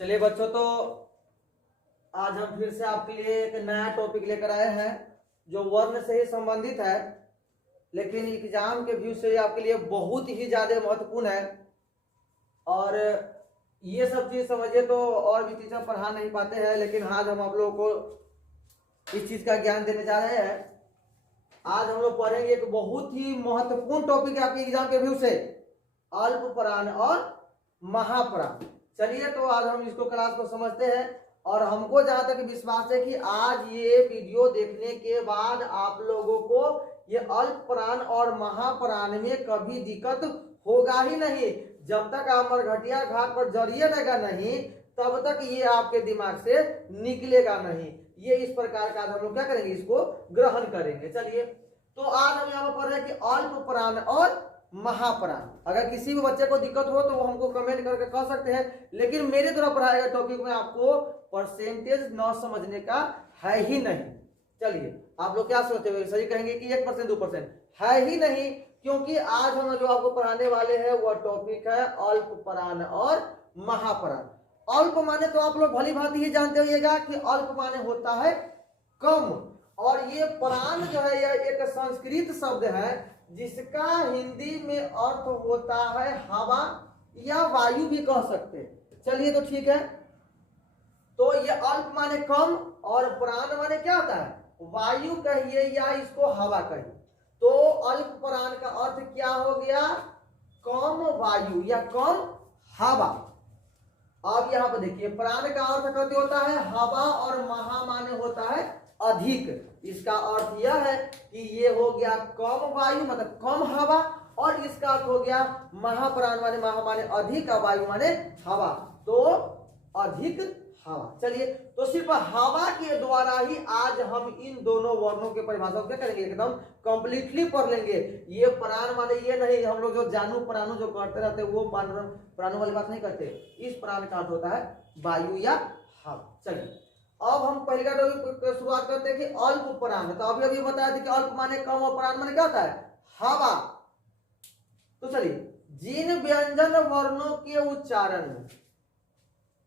चलिए बच्चों, तो आज हम फिर से आपके लिए एक नया टॉपिक लेकर आए हैं जो वर्ण से ही संबंधित है, लेकिन एग्जाम के व्यू से आपके लिए बहुत ही ज़्यादा महत्वपूर्ण है। और ये सब चीज़ समझिए तो और भी टीचर पढ़ा नहीं पाते हैं, लेकिन आज हम आप लोगों को इस चीज़ का ज्ञान देने जा रहे हैं। आज हम लोग पढ़ेंगे एक बहुत ही महत्वपूर्ण टॉपिक है आपके एग्जाम के व्यू से, अल्पप्राण और महाप्राण। चलिए तो आज हम इसको क्लास को समझते हैं, और हमको जहां तक विश्वास है कि आज ये वीडियो देखने के बाद आप लोगों को ये अल्पप्राण और महाप्राण में कभी दिक्कत होगा ही नहीं। जब तक आप मरघटिया घाट पर जरिएगा नहीं, तब तक ये आपके दिमाग से निकलेगा नहीं। ये इस प्रकार का हम लोग क्या करेंगे, इसको ग्रहण करेंगे। चलिए तो आज हम यहाँ पर पढ़ रहे हैं कि अल्पप्राण और महाप्राण। अगर किसी भी बच्चे को दिक्कत हो तो वो हमको कमेंट करके कह सकते हैं, लेकिन मेरे द्वारा पढ़ाए गए टॉपिक में आपको परसेंटेज न समझने का है ही नहीं। चलिए आप लोग क्या सोचते हो, सही कहेंगे कि 1% 2%? है ही नहीं, क्योंकि आज हम जो आपको पढ़ाने वाले हैं वह टॉपिक है अल्पप्राण और महाप्राण। अल्प माने तो आप लोग भली भांति ही जानते होइएगा कि अल्प माने होता है कम, और ये प्राण जो है यह एक संस्कृत शब्द है जिसका हिंदी में अर्थ होता है हवा या वायु भी कह सकते हैं। चलिए तो ठीक है, तो ये अल्प माने कम और प्राण माने क्या होता है, वायु कहिए या इसको हवा कहिए। तो अल्प प्राण का अर्थ क्या हो गया, कम वायु या कम हवा। अब यहाँ पर देखिए, प्राण का अर्थ कहते होता है हवा और महा माने होता है अधिक। इसका अर्थ यह है कि ये हो गया कम वायु मतलब कम हवा, और इसका अर्थ हो गया महाप्राण माने महा माने अधिक, वायु माने हवा, तो अधिक हवा। चलिए तो सिर्फ हवा के द्वारा ही आज हम इन दोनों वर्णों के परिभाषा को क्या करेंगे, एकदम कंप्लीटली पढ़ लेंगे। ये प्राण माने ये नहीं, हम लोग जो जानू प्राणु जो करते रहते हैं वो प्राणों वाली बात नहीं करते। इस प्राण का अर्थ होता है वायु या हवा। चलिए अब हम पहले का टॉपिक शुरुआत करते हैं कि अल्प प्राण। तो अभी बताया था कि अल्प माने कम और प्राण माने क्या होता है, हवा। तो चलिए, जिन व्यंजन वर्णों के उच्चारण में,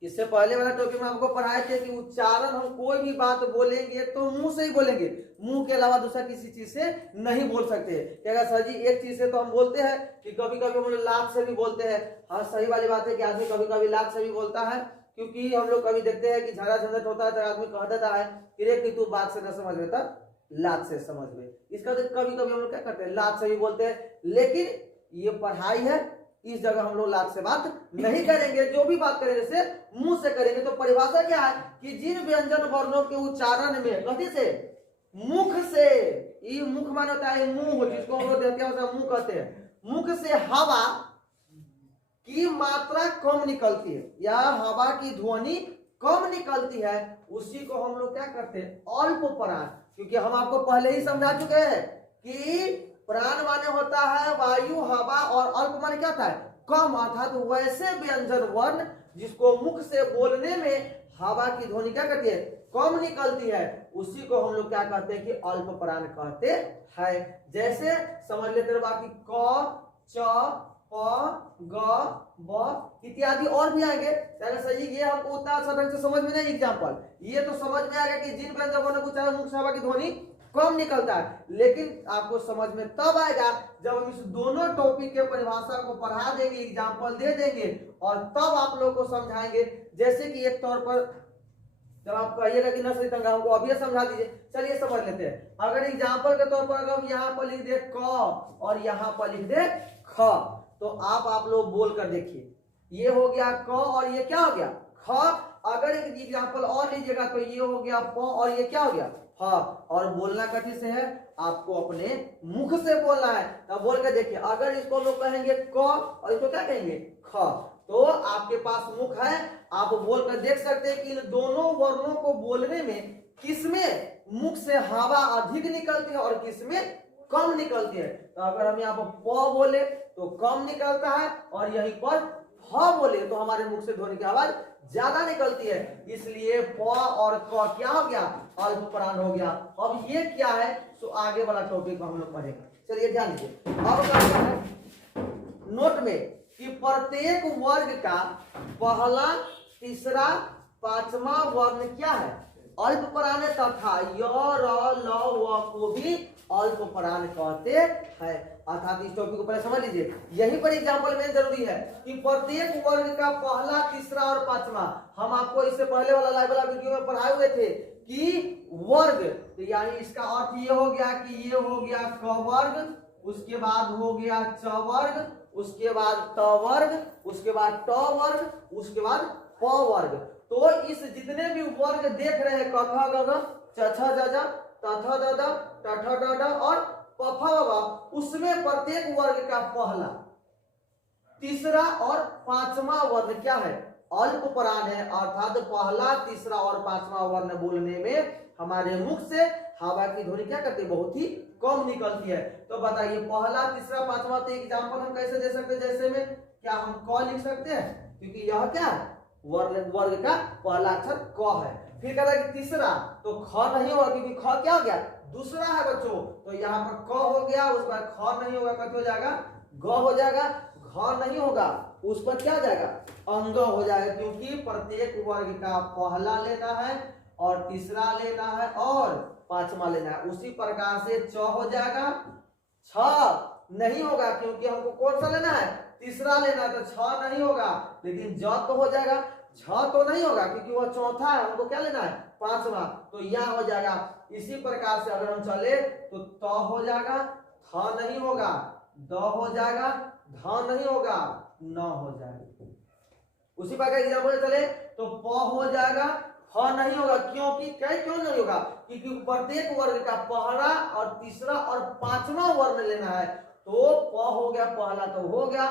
इससे पहले वाला टॉपिक में आपको पढ़ाए थे कि उच्चारण हम कोई भी बात बोलेंगे तो मुंह से ही बोलेंगे, मुंह के अलावा दूसरा किसी चीज से नहीं बोल सकते। क्या सर जी, एक चीज से तो हम बोलते हैं कि कभी कभी हम लोग लात से भी बोलते हैं। हाँ सही वाली बात है कि आदमी कभी कभी लात से भी बोलता है, क्योंकि हम लोग कभी देखते हैं कि झगड़ा झंझट होता है तो आदमी कह देता है कि तू बात से न समझ में तब लात से समझ में। इसका तो कभी कभी हम लोग क्या करते हैं, लात से भी बोलते हैं। लेकिन ये पढ़ाई है, इस जगह हम लोग लात से बात नहीं करेंगे, जो भी बात करेंगे से मुंह से करेंगे। तो परिभाषा क्या है कि जिन व्यंजन वर्णों के उच्चारण में कथी से, मुख से, ये मुख माने होता है मुंह, जिसको हम लोग मुंह कहते हैं, मुख से हवा की मात्रा कम निकलती है या हवा की ध्वनि कम निकलती है, उसी को हम लोग क्या करते हैं, अल्पप्राण। क्योंकि हम आपको पहले ही समझा चुके हैं कि प्राण माने होता है वायु हवा, और अल्प माने क्या होता है, कम। अर्थात वैसे व्यंजन वर्ण जिसको मुख से बोलने में हवा की ध्वनि क्या करती है, कम निकलती है, उसी को हम लोग क्या कहते हैं कि अल्पप्राण कहते हैं। जैसे समझ लेते हैं बाकी क, च, प, ग, ब इत्यादि और भी आएंगे। सही, ये हमको उतना अच्छा ढंग से समझ में नहीं। एग्जाम्पल ये तो समझ में आ गया कि जिन व्यंजन वर्णों को उच्चारण मुख से हवा की ध्वनि कम निकलता है, लेकिन आपको समझ में तब आएगा जब हम इस दोनों टॉपिक के परिभाषा को पढ़ा देंगे, एग्जाम्पल दे देंगे, और तब आप लोगों को समझाएंगे। जैसे कि एक तौर पर जब आप कहिएगा कि न सही तंगा हमको अभी समझा दीजिए, चलिए समझ लेते हैं। अगर एग्जाम्पल के तौर पर अगर हम यहाँ पर लिख दे क और यहाँ पर लिख दे ख, तो आप लोग बोल कर देखिए, ये हो गया क और ये क्या हो गया, ख। अगर एक एग्जाम्पल और लीजिएगा तो ये हो गया प और ये क्या हो गया, फ। और बोलना कथी से है, आपको अपने मुख से बोलना है। तब बोल कर देखिए, अगर इसको हम लोग कहेंगे क और इसको क्या कहेंगे, ख, तो आपके पास मुख है, आप बोल कर देख सकते हैं कि इन दोनों वर्णों को बोलने में किसमें मुख से हवा अधिक निकलती है और किसमें कम निकलती है। तो अगर हम यहाँ पर प बोले तो कम निकलता है, और यहीं पर फ बोले तो हमारे मुख से ध्वनि की आवाज ज्यादा निकलती है। इसलिए प और क क्या हो गया, अल्पप्राण हो गया। अब ये क्या है, तो आगे वाला टॉपिक हम लोग पढ़ेंगे। चलिए ध्यान दीजिए, अब क्या है नोट में कि प्रत्येक वर्ग का पहला तीसरा पांचवा वर्ण क्या है? अल्प प्राण है तथा य र ल व को भी अल्प प्राण कहते हैं। अर्थात इस टॉपिक को पहले समझ लीजिए। यहीं पर एग्जांपल में जरूरी है कि प्रत्येक वर्ग का पहला, तीसरा और पांचवा, हम आपको इससे पहले वाला लाइव वाला वीडियो में पढ़ाए हुए थे कि वर्ग, तो यानी इसका अर्थ ये हो गया कि ये हो गया क वर्ग, उसके बाद हो गया च वर्ग, उसके बाद त वर्ग, उसके बाद ट वर्ग, उसके बाद प वर्ग। तो इस जितने भी वर्ग देख रहे हैं क ख ग घ च छ ज झ त थ द ध ट ठ ड ढ और प फ ब, उसमें प्रत्येक वर्ग का पहला, तीसरा और पांचवा वर्ण क्या है? अल्प प्राण है। अर्थात पहला, तीसरा और पांचवा वर्ण बोलने में हमारे मुख से हवा की ध्वनि क्या करती है? बहुत ही कम निकलती है। तो बताइए पहला, तीसरा, पांचवा, तो एग्जांपल हम कैसे दे सकते हैं? जैसे में क्या हम क लिख सकते हैं? क्योंकि यह क्या है? वर्ग का पहला अक्षर क है। फिर कह रहा है कि तीसरा, तो ख नहीं होगा क्योंकि ख क्या हो गया? दूसरा है बच्चों। तो यहाँ पर क हो गया, उस पर ख नहीं होगा, कत हो जाएगा? ग हो जाएगा। घ नहीं होगा, उस पर क्या जाएगा? अंग हो जाएगा, क्योंकि प्रत्येक वर्ग का पहला लेना है और तीसरा लेना है और पांचवा लेना है। उसी प्रकार से च हो जाएगा। छ नहीं होगा क्योंकि हमको कौन सा लेना है? तीसरा लेना है, तो छ नहीं होगा। लेकिन ज तो हो जाएगा। झ तो नहीं होगा क्योंकि वह चौथा है, हमको क्या लेना है? पांचवा, तो यह हो जाएगा। इसी प्रकार से अगर हम चले तो त हो जाएगा, थ नहीं होगा, द हो जाएगा, ध नहीं होगा, न हो जाएगा। उसी प्रकार एग्जाम्पल चले तो प हो जाएगा, फ नहीं होगा। क्योंकि क्यों नहीं होगा? क्योंकि प्रत्येक वर्ग का पहला और तीसरा और पांचवा वर्ण लेना है। तो प हो गया पहला, तो हो गया।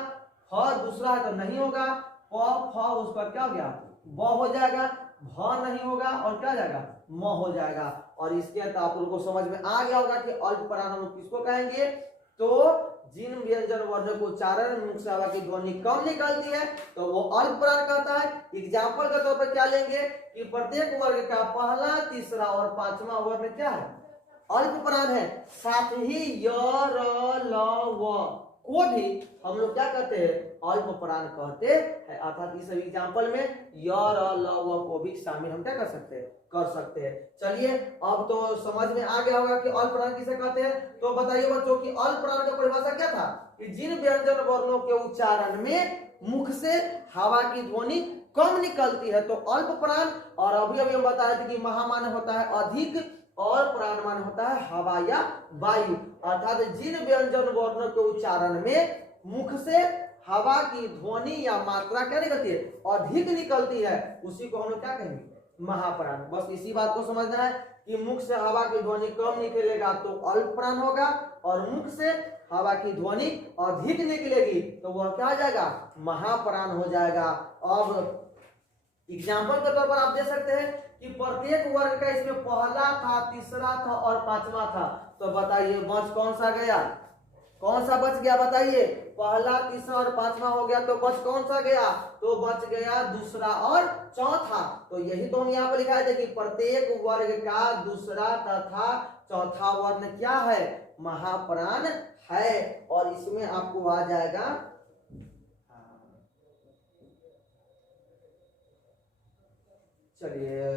फ दूसरा है तो नहीं होगा। प फ उस पर क्या हो गया? ब हो जाएगा। भ नहीं होगा और क्या जाएगा? म हो जाएगा। और इसके अंत आप लोगों को समझ में आ गया होगा कि अल्प प्राण हम किसको कहेंगे? तो जिन व्यंजन वर्णों को उच्चारण मुख से हवा की ध्वनि कम निकलती है तो वो अल्प प्राण कहता है। एग्जाम्पल के तौर पर क्या लेंगे कि प्रत्येक वर्ग का पहला, तीसरा और पांचवा वर्ण क्या है? अल्प प्राण है। साथ ही य र ल व को भी हम लोग क्या कहते हैं? अल्प प्राण कहते हैं। अर्थात इस एग्जाम्पल में य र ल व को भी शामिल हम क्या कर सकते हैं? कर सकते हैं। चलिए अब तो समझ में आ गया होगा कि अल्प प्राण किसे कहते हैं। तो बताइए बच्चों कि अल्प प्राण का परिभाषा क्या था? कि जिन व्यंजन वर्णों के उच्चारण में मुख से हवा की ध्वनि कम निकलती है तो अल्प प्राण। और अभी हम बता रहे थे कि महामान होता है अधिक और प्राणमान होता है हवा या वायु। अर्थात जिन व्यंजन वर्णों के उच्चारण में मुख से हवा की ध्वनि या मात्रा क्या निकलती है? अधिक निकलती है, उसी को हम लोग क्या कहेंगे? महाप्राण। बस इसी बात को समझना है कि मुख से हवा की ध्वनि कम निकलेगा तो अल्प प्राण होगा और मुख से हवा की ध्वनि अधिक निकलेगी तो वह क्या हो जाएगा? महाप्राण हो जाएगा। अब एग्जाम्पल के तौर पर आप दे सकते हैं कि प्रत्येक वर्ग का इसमें पहला था, तीसरा था और पांचवा था। तो बताइए बच कौन सा गया? कौन सा बच गया बताइए? पहला, तीसरा और पांचवा हो गया तो बच कौन सा गया? तो बच गया दूसरा और चौथा। तो यही तो हम यहाँ पर लिखाए थे कि प्रत्येक वर्ग का दूसरा तथा चौथा वर्ण क्या है? महाप्राण है। और इसमें आपको आ जाएगा, चलिए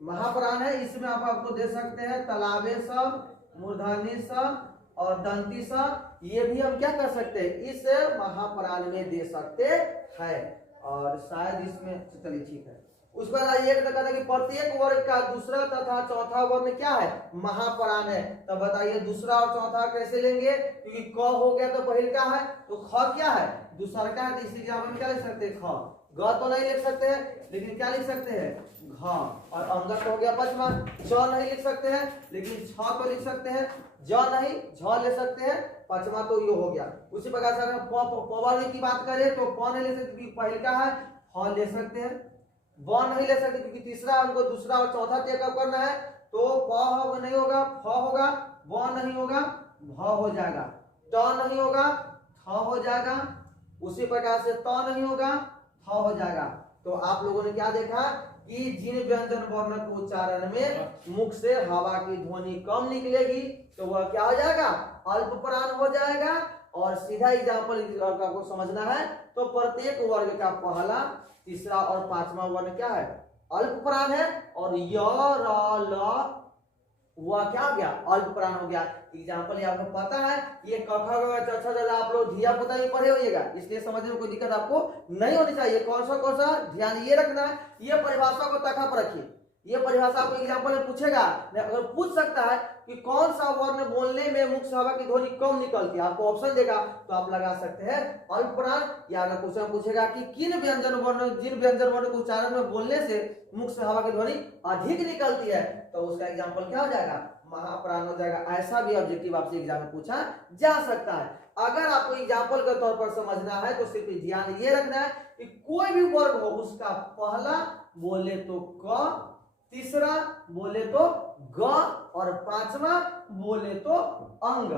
महाप्राण है, इसमें आप आपको दे सकते हैं तलाबे सब, मूर्धनी सब और दंती सब। ये भी हम क्या कर सकते हैं? इस महाप्राण में दे सकते हैं। और शायद इसमें चलिए ठीक है। उस पर ये कहता है कि प्रत्येक वर्ग का दूसरा तथा चौथा वर्ण क्या है? महाप्राण है। तो बताइए दूसरा और चौथा कैसे लेंगे? क्योंकि क हो गया तो पहले का है, तो ख क्या है? दूसरा का है। तो इसी एग्जाम्पल में क्या लिख सकते हैं? ख। ग तो नहीं लिख सकते हैं, लेकिन क्या लिख सकते हैं? घ। और अंगत हो गया पांचवा। च नहीं लिख सकते हैं, लेकिन छ तो लिख सकते हैं। ज नहीं, झ ले सकते हैं। पांचवा तो ये हो गया। उसी प्रकार से अगर प की बात करें तो प नहीं ले सकते क्योंकि पहले का है। ह ले सकते हैं। ब नहीं ले सकते क्योंकि तीसरा हमको दूसरा और चौथा टेकअप करना है। तो प नहीं होगा, फ होगा, व नहीं होगा, भ हो जाएगा, ट नहीं होगा, थ हो जाएगा। उसी प्रकार से त नहीं होगा, थ हो जाएगा। तो आप लोगों ने क्या देखा कि जिन व्यंजन वर्ण के उच्चारण में मुख से हवा की ध्वनि कम निकलेगी तो वह क्या हो जाएगा? अल्प प्राण हो जाएगा। और सीधा एग्जाम्पल आपको समझना है तो प्रत्येक वर्ग का पहला, तीसरा और पांचवा वर्ण क्या है, अल्प प्राण है। और य र ल वह क्या हो गया, अल्प प्राण हो गया। एग्जाम्पल ये आपको पता है, ये क ख ग घ छ छ आप लोग धिया पुता भी पढ़े होइएगा, इसलिए समझने में कोई दिक्कत आपको नहीं होनी चाहिए। कौन सा ध्यान ये रखना है, ये परिभाषा को तखा पर रखिए। ये परिभाषा आपको एग्जाम्पल में पूछेगा, अगर पूछ सकता है कि कौन सा वर्ण बोलने में मुख से हवा की ध्वनि कम निकलती है, आपको ऑप्शन देगा तो आप लगा सकते हैं अल्प प्राण। या अगर क्वेश्चन पूछेगा कि जिन व्यंजन वर्ण को उच्चारण में बोलने से मुख से हवा की ध्वनि अधिक निकलती है, तो उसका एग्जाम्पल क्या हो जाएगा, महाप्राण हो जाएगा। ऐसा भी ऑब्जेक्टिव आपसे एग्जाम में पूछा जा सकता है। अगर आपको एग्जाम्पल के तौर पर समझना है तो सिर्फ ध्यान ये रखना है कि कोई भी वर्ग हो उसका पहला बोले तो क, तीसरा बोले तो ग और पांचवा बोले तो अंग।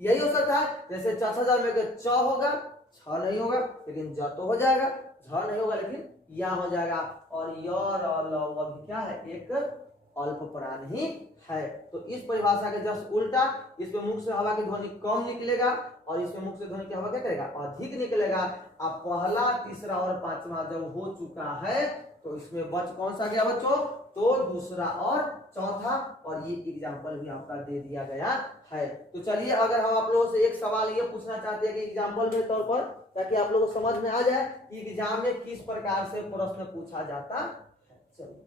यही हो सकता है, जैसे 4000 में च होगा, छ नहीं होगा लेकिन ज तो हो जाएगा, झ नहीं होगा लेकिन या हो जाएगा। और य र ल वह भी क्या है, एक अल्प प्राण ही है। तो इस परिभाषा के जस्ट उल्टा, इसमें मुख से हवा की ध्वनि कम निकलेगा और इसमें मुख से ध्वनि की हवा क्या करेगा, अधिक निकलेगा। अब पहला, तीसरा और पांचवा जब हो चुका है तो इसमें बच कौन सा गया बच्चों, तो दूसरा और चौथा। और ये एग्जाम्पल भी आपका दे दिया गया है। तो चलिए, अगर हम आप लोगों से एक सवाल ये पूछना चाहते हैं कि एग्जाम्पल के तौर पर, ताकि आप लोगों को समझ में आ जाए कि एग्जाम में किस प्रकार से प्रश्न पूछा जाता है। चलिए,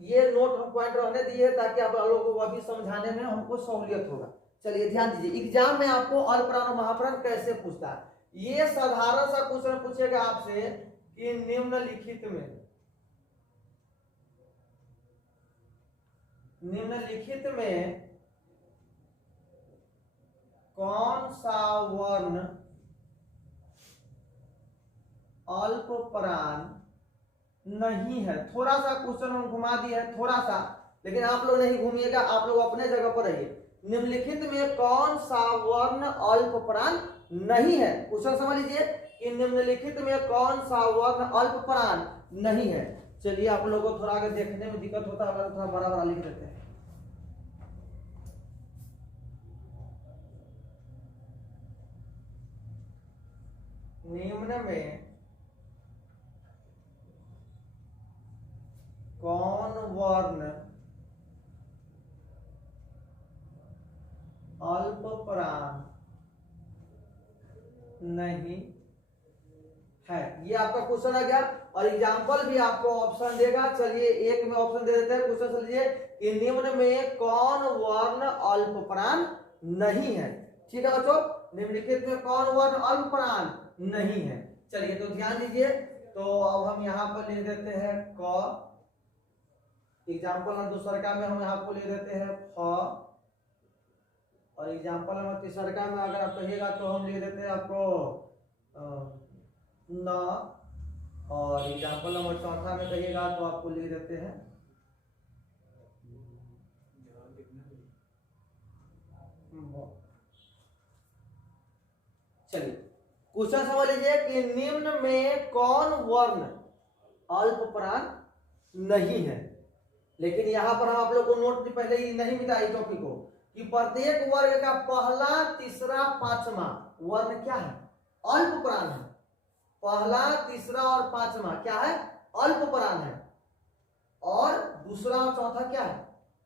ये नोट हम पॉइंट रहने दिए ताकि आप लोगों को वह भी समझाने में हमको सहूलियत होगा। चलिए ध्यान दीजिए, एग्जाम में आपको अल्प प्राण और महाप्राण कैसे पूछता है। ये साधारण सा क्वेश्चन पूछेगा आपसे कि निम्नलिखित में कौन सा वर्ण अल्प प्राण नहीं है। थोड़ा सा क्वेश्चन हम घुमा दिए है, थोड़ा सा, लेकिन आप लोग नहीं घूमिएगा, आप लोग अपने जगह पर रहिए। निम्नलिखित में कौन सा वर्ण अल्प प्राण नहीं है। क्वेश्चन समझ लीजिए कि निम्नलिखित में कौन सा वर्ण अल्प प्राण नहीं है। चलिए, आप लोगों को थोड़ा अगर देखने में दिक्कत होता है तो थोड़ा बड़ा बड़ा लिख देते हैं। निम्न में कौन वर्ण अल्प प्राण नहीं है। ये आपका क्वेश्चन आ गया और एग्जाम्पल भी आपको ऑप्शन देगा। चलिए, एक में ऑप्शन दे देते हैं। क्वेश्चन समझिए कि निम्न में कौन वर्ण अल्प प्राण नहीं है। ठीक है बच्चों, निम्नलिखित में कौन वर्ण अल्प प्राण नहीं है। चलिए, तो ध्यान दीजिए। तो अब हम यहाँ पर ले देते हैं क। एग्जाम्पल नंबर दूसरा में हम यहाँ को ले देते हैं फ। और एग्जाम्पल नंबर तीसरा में अगर आप कहिएगा तो हम ले देते हैं आपको न। और एग्जाम्पल नंबर चौथा में कहिएगा तो आपको ले देते हैं चलिए, क्वेश्चन समझ लीजिए कि निम्न में कौन वर्ण अल्प प्राण नहीं है। लेकिन यहां पर हम आप लोग को नोट पहले ही नहीं मिटाई टॉपिक को कि प्रत्येक वर्ग का पहला, तीसरा, पांचवा वर्ण क्या है, अल्प प्राण है। पहला, तीसरा और पांचवा क्या है, अल्प प्राण है। और दूसरा और चौथा क्या है,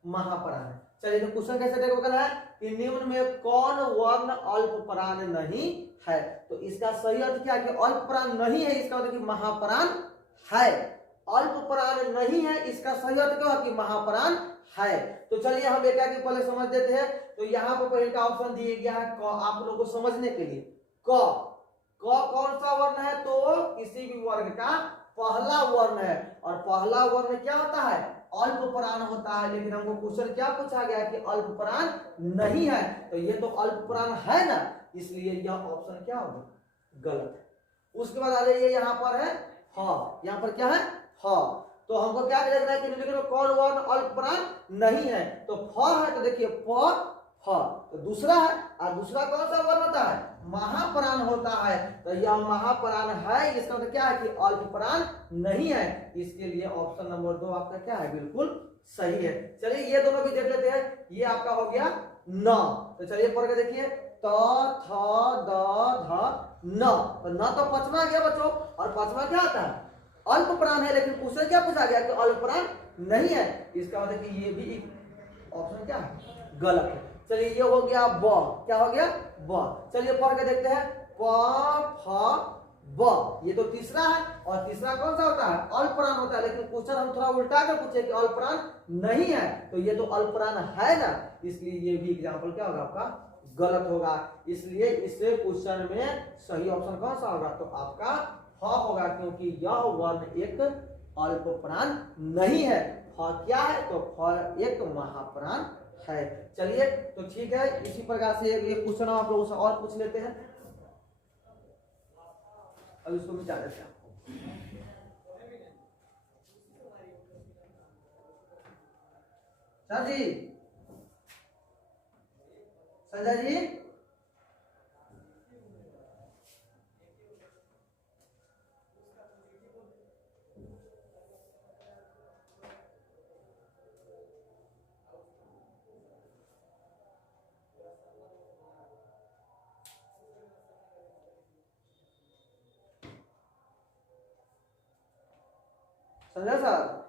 महाप्राण है। चलिए, तो क्वेश्चन कैसे टेबल है कि निम्न में कौन वर्ण अल्प प्राण नहीं है। तो इसका सही अर्थ क्या है कि अल्प प्राण नहीं है, इसका मतलब कि महाप्राण है। अल्प प्राण नहीं है, इसका सही अर्थ क्या है कि महाप्राण है। तो चलिए, हम एक एक पहले समझ देते हैं। तो यहाँ पर पहले का ऑप्शन दिया गया है क, आप लोगों को समझने के लिए। क कौन सा वर्ण है, तो किसी भी वर्ग का पहला वर्ण है। और पहला वर्ण क्या होता है, अल्प प्राण होता है। लेकिन हमको क्वेश्चन क्या पूछा गया है कि अल्प प्राण नहीं है। तो ये तो अल्प प्राण है ना, इसलिए यह ऑप्शन क्या होगा, गलत है। उसके बाद आ जाइए, यहाँ पर है हाँ, यहाँ पर क्या है हाँ। तो हमको क्या देखना है कि निम्नलिखित में कौन वर्ण अल्प प्राण नहीं है। तो फ है, तो देखिए फ तो दूसरा है। और दूसरा कौन सा वर्ण होता है, महाप्राण होता है। तो यह महाप्राण है, इसका मतलब क्या है कि अल्प प्राण नहीं है। इसके लिए ऑप्शन नंबर 2 आपका क्या है, बिल्कुल सही है। चलिए ये दोनों भी देख लेते हैं। ये आपका हो गया न। तो चलिए पढ़ के देखिए, त थ द ध न। तो न तो पांचवा गया बच्चों, और पांचवा क्या आता है? अल्प प्राण है। लेकिन क्वेश्चन क्या पूछा गया कि अल्प प्राण नहीं है। इसका मतलब कि ये भी ऑप्शन क्या है? गलत है। चलिए ये हो गया ब। क्या हो गया? ब। चलिए पढ़ के देखते हैं, प फ ब। ये तो तीसरा है, और तीसरा कौन सा होता है? अल्प प्राण होता है। लेकिन क्वेश्चन हम थोड़ा उल्टा कर पूछे कि अल्प प्राण नहीं है, तो ये तो अल्प प्राण है ना, इसलिए ये भी एग्जाम्पल क्या होगा आपका? गलत होगा। इसलिए इससे क्वेश्चन में सही ऑप्शन कौन सा होगा? तो आपका फ होगा, क्योंकि यह वर्ण एक अल्प प्राण नहीं है। फ क्या है? तो फ एक महाप्राण है। चलिए तो ठीक है, इसी प्रकार से एक क्वेश्चन आप लोगों से और पूछ लेते हैं। अब इसको मिटा देते हैं। सर जी, संजय जी, संजय सर,